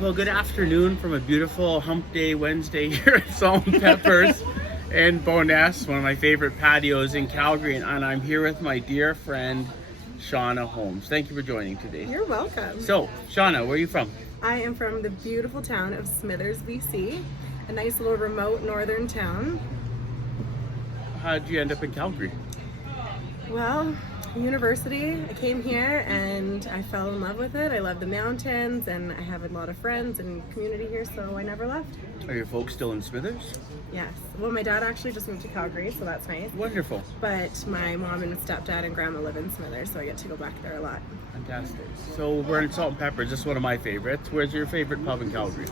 Well, good afternoon from a beautiful hump day Wednesday here at Salt and Peppers and Boness, one of my favorite patios in Calgary. And I'm here with my dear friend, Shauna Holmes. Thank you for joining today. You're welcome. So, Shauna, where are you from? I am from the beautiful town of Smithers, BC, a nice little remote northern town. How did you end up in Calgary? Well, university, I came here and I fell in love with it. I love the mountains and I have a lot of friends and community here, so I never left. Are your folks still in Smithers? Yes. Well, my dad actually just moved to Calgary, so that's nice. Wonderful. But my mom and stepdad and grandma live in Smithers, so I get to go back there a lot. Fantastic. So we're in Salt and Peppers. This is one of my favorites. Where's your favorite pub in Calgary?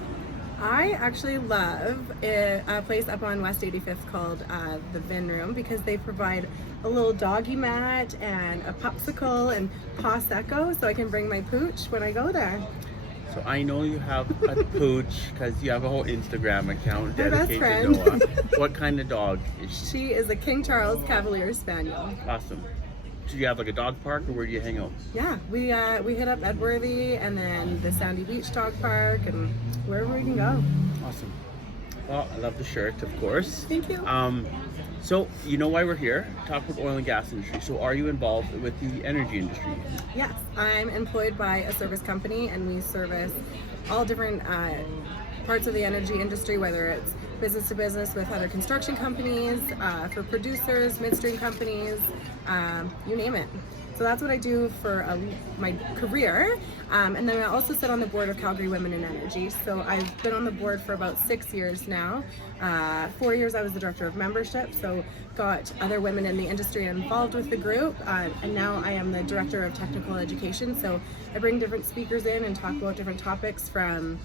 I actually love a place up on West 85th called the Vin Room because they provide a little doggy mat and a popsicle and Prosecco, so I can bring my pooch when I go there. So I know you have a pooch because you have a whole Instagram account My best dedicated to friend. Noah. What kind of dog is she? She is a King Charles Cavalier Spaniel. Awesome. Do you have like a dog park or where do you hang out? Yeah, we hit up Edworthy and then the Sandy Beach Dog Park and wherever we can go. Awesome. Well, I love the shirt, of course. Thank you. So you know why we're here? Talk about oil and gas industry. So are you involved with the energy industry? Yes, I'm employed by a service company and we service all different parts of the energy industry, whether it's business to business with other construction companies, for producers, midstream companies, you name it. So that's what I do for my career. And then I also sit on the board of Calgary Women in Energy. So I've been on the board for about 6 years now. 4 years I was the director of membership, so got other women in the industry involved with the group. And now I am the director of technical education. So I bring different speakers in and talk about different topics from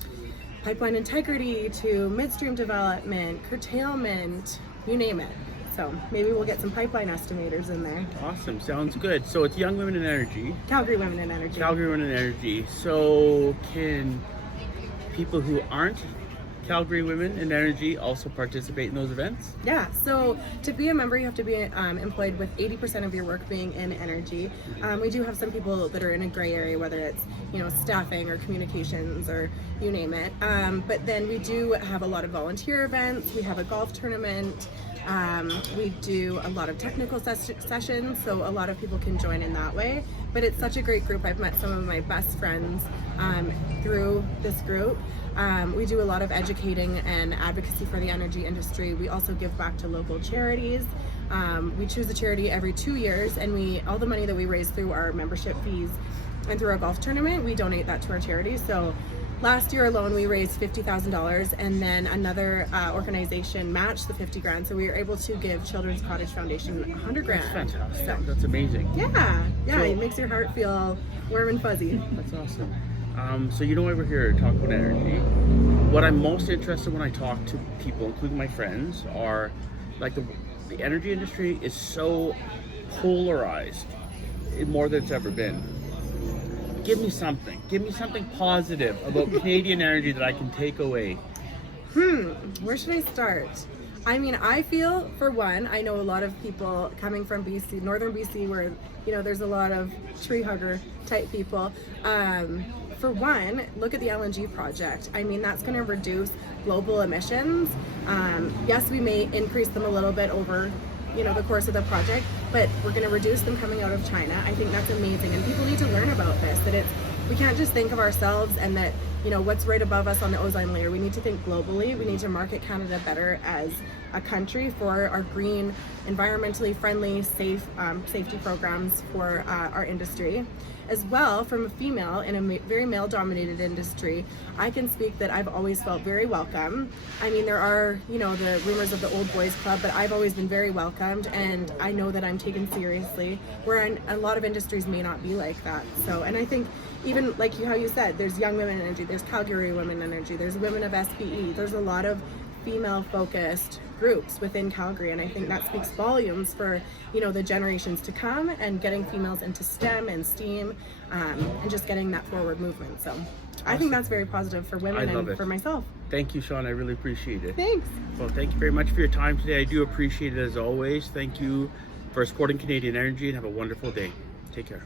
pipeline integrity to midstream development, curtailment, you name it. So maybe we'll get some pipeline estimators in there. Awesome. Sounds good. So it's Young Women in Energy. Calgary Women in Energy. Calgary Women in Energy. So can people who aren't Calgary Women in Energy also participate in those events? Yeah, so to be a member, you have to be employed with 80% of your work being in energy. We do have some people that are in a gray area, whether it's staffing or communications or you name it. But then we do have a lot of volunteer events. We have a golf tournament. We do a lot of technical sessions, so a lot of people can join in that way. But it's such a great group. I've met some of my best friends through this group. We do a lot of educating and advocacy for the energy industry. We also give back to local charities. We choose a charity every 2 years, and all the money that we raise through our membership fees and through our golf tournament, we donate that to our charity. So last year alone, we raised $50,000, and then another organization matched the 50 grand. So we were able to give Children's Cottage Foundation 100 grand. That's fantastic. So, That's amazing. yeah, So- it makes your heart feel warm and fuzzy. That's awesome. So you know why we're here to talk about energy. What I'm most interested when I talk to people, including my friends, are like the energy industry is so polarized more than it's ever been. Give me something positive about Canadian energy that I can take away. Where should I start? I mean, I feel, for one, I know a lot of people coming from BC, northern BC, where, there's a lot of tree hugger type people. For one, look at the LNG project. I mean, that's going to reduce global emissions. Yes, we may increase them a little bit over the course of the project, but we're going to reduce them coming out of China. I think that's amazing, and people need to learn about this, that we can't just think of ourselves and that what's right above us on the ozone layer. We need to think globally. We need to market Canada better as a country for our green, environmentally friendly, safe safety programs for our industry. As well, from a female in a very male-dominated industry, I can speak that I've always felt very welcome. I mean, there are, the rumors of the old boys club, but I've always been very welcomed, and I know that I'm taken seriously, where a lot of industries may not be like that. So, and I think even like how you said, there's Young Women in Energy, there's Calgary Women in Energy, there's Women of SPE, there's a lot of female-focused groups within Calgary, and I think that speaks volumes for the generations to come and getting females into STEM and STEAM and just getting that forward movement. So I think that's very positive for women and for myself. Thank you, Sean. I really appreciate it. Thanks. Well, thank you very much for your time today. I do appreciate it as always. Thank you for supporting Canadian Energy, and have a wonderful day. Take care.